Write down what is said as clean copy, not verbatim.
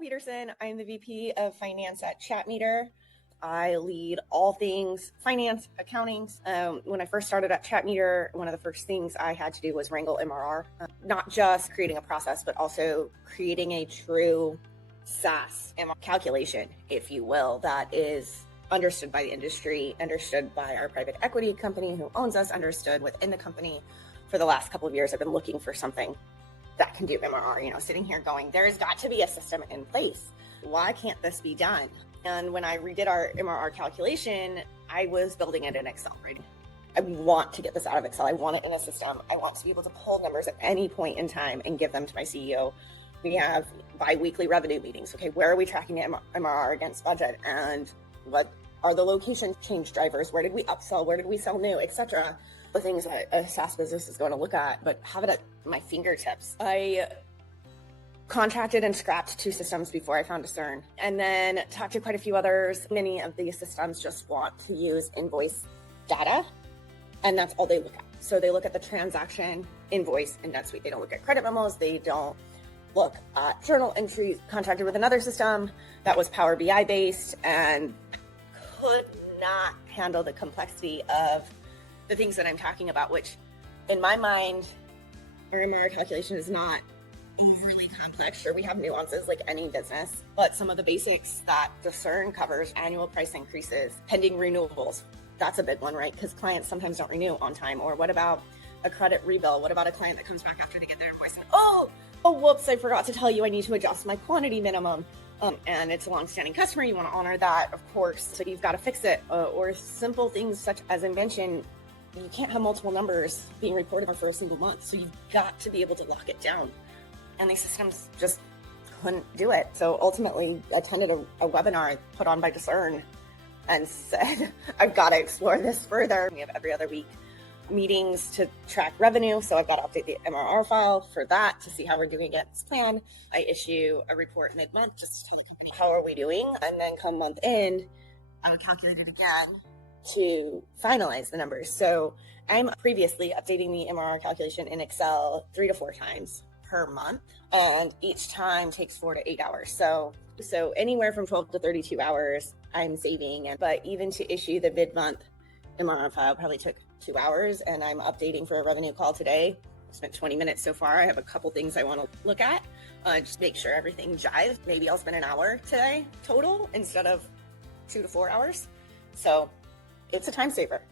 Nichole Peterson. I'm the VP of Finance at Chatmeter. I lead all things finance, accounting. When I first started at Chatmeter, one of the first things I had to do was wrangle MRR. Not just creating a process, but also creating a true SaaS calculation, if you will, that is understood by the industry, understood by our private equity company who owns us, understood within the company. For the last couple of years, I've been looking for something that can do MRR, sitting here going, there's got to be a system in place. Why can't this be done? And when I redid our MRR calculation, I was building it in Excel, right? I want to get this out of Excel. I want it in a system. I want to be able to pull numbers at any point in time and give them to my CEO. We have bi-weekly revenue meetings. Okay, where are we tracking MRR against budget? And what are the location change drivers? Where did we upsell? Where did we sell new, etc.? The things that a SaaS business is going to look at, but have it at my fingertips. I contracted and scrapped 2 systems before I found Discern, and then talked to quite a few others. Many of these systems just want to use invoice data, and that's all they look at. So they look at the transaction, invoice, and NetSuite. They don't look at credit memos. They don't look at journal entries. Contracted with another system that was Power BI based and could not handle the complexity of the things that I'm talking about, which in my mind, our MRR calculation is not overly complex. Sure, we have nuances like any business, but some of the basics that Discern covers, annual price increases, pending renewables, that's a big one, right? Because clients sometimes don't renew on time. Or what about a credit rebill? What about a client that comes back after they get their invoice and, oh, whoops, I forgot to tell you I need to adjust my quantity minimum. And it's a long-standing customer. You want to honor that, of course. So you've got to fix it. Or simple things such as invention. You can't have multiple numbers being reported for a single month. So you've got to be able to lock it down. And these systems just couldn't do it. So ultimately attended a webinar put on by Discern and said, I've got to explore this further. We have every other week meetings to track revenue. So I've got to update the MRR file for that to see how we're doing against plan. I issue a report mid-month just to tell the company how are we doing. And then come month end, I would calculate it again to finalize the numbers. So I'm previously updating the MRR calculation in Excel 3 to 4 times per month, and each time takes 4 to 8 hours. So anywhere from 12 to 32 hours I'm saving. But even to issue the mid-month MRR file probably took 2 hours, and I'm updating for a revenue call today. I've spent 20 minutes so far. I have a couple things I want to look at, just make sure everything jives. Maybe I'll spend an hour today total instead of 2 to 4 hours. So it's a time saver.